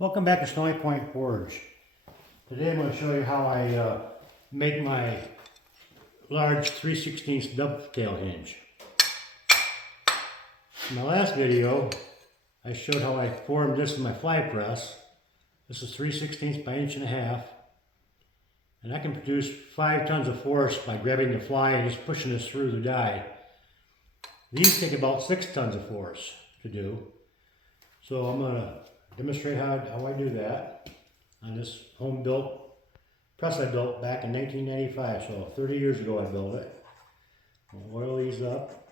Welcome back to Stoney Point Forge. Today I'm going to show you how I make my large 3/16 dovetail hinge. In my last video I showed how I formed this in my fly press. This is 3/16 by 1.5 inches, and I can produce 5 tons of force by grabbing the fly and just pushing this through the die. These take about 6 tons of force to do, so I'm going to demonstrate how I do that on this home built press I built back in 1995, so 30 years ago I built it. I'll oil these up.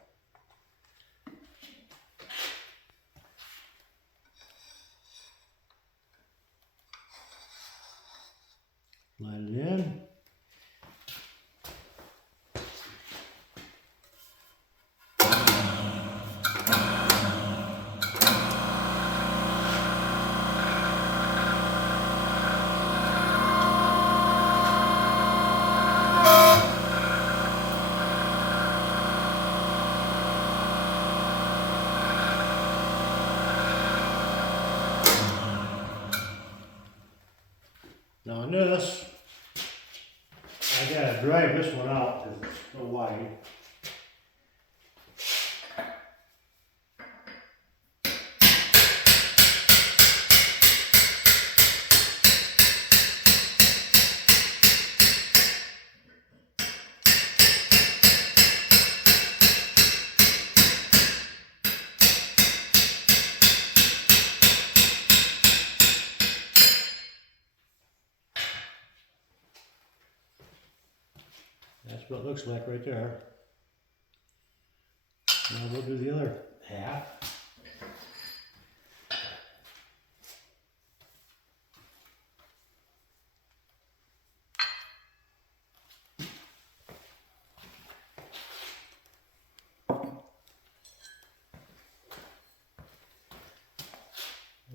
Slide it in. Now on this, I gotta drive this one out because it's so wide. That's what it looks like right there. Now we'll do the other half.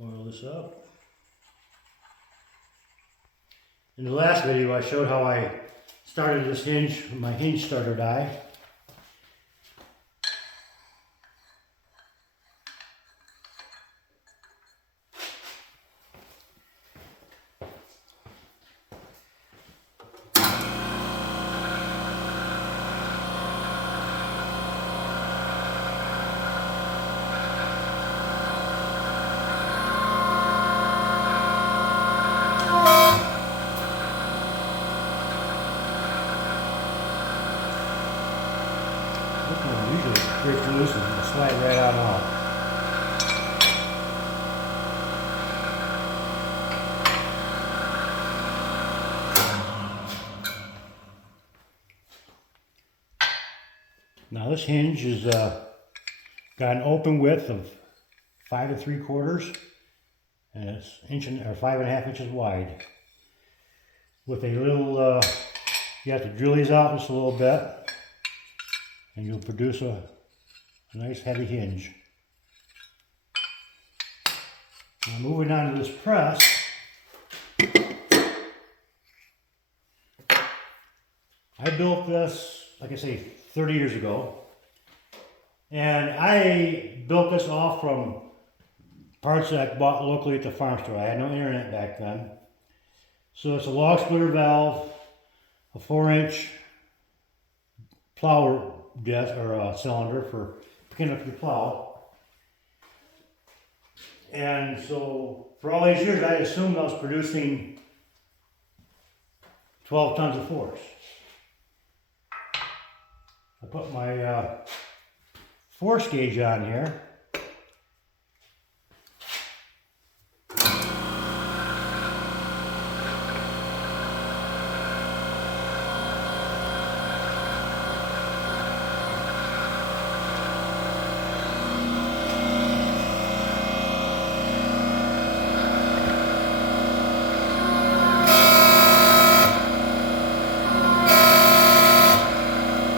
Oil this up. In the last video I showed how I started this hinge with my hinge starter die. Usually breaks loose and slide right on off. Now this hinge is got an open width of 5 3/4, and it's 5.5 inches wide. With a little, you have to drill these out just a little bit, and you'll produce a nice heavy hinge. Now moving on to this press, I built this, like I say, 30 years ago, and I built this off from parts that I bought locally at the farm store. I had no internet back then. So it's a log splitter valve, a 4-inch plow disc or a cylinder for picking up your plow. And so for all these years I assumed I was producing 12 tons of force. I put my force gauge on here.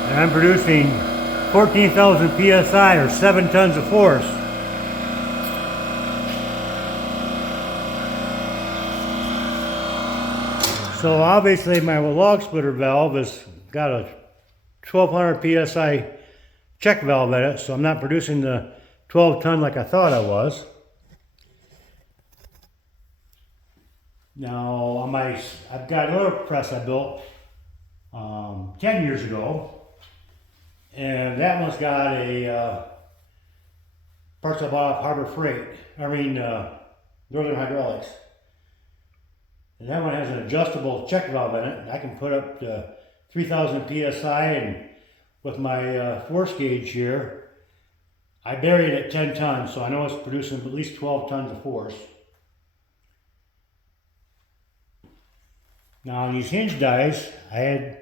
And I'm producing 14,000 psi or 7 tons of force. So obviously my log splitter valve has got a 1200 psi check valve in it, so I'm not producing the 12 ton like I thought I was. Now I've got another press I built 10 years ago, and that one's got a parts I bought off Harbor Freight. Northern Hydraulics. And that one has an adjustable check valve in it. And I can put up to 3,000 psi, and with my force gauge here, I bury it at 10 tons, so I know it's producing at least 12 tons of force. Now these hinge dies, I had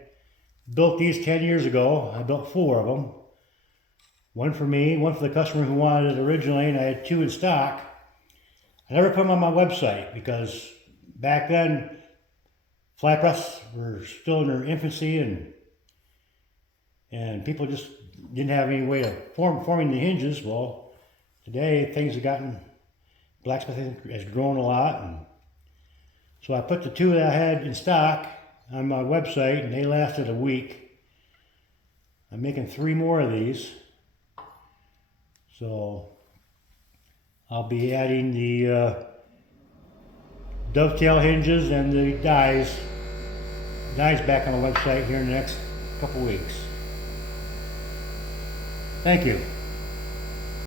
built these 10 years ago. I built 4 of them. One for me, one for the customer who wanted it originally, and I had 2 in stock. I never put them on my website because back then flat press were still in their infancy, and people just didn't have any way of forming the hinges. Well, today things have gotten, blacksmithing has grown a lot, and so I put the 2 that I had in stock on my website, and they lasted a week. I'm making 3 more of these. So I'll be adding the dovetail hinges and the dies back on the website here in the next couple weeks. Thank you.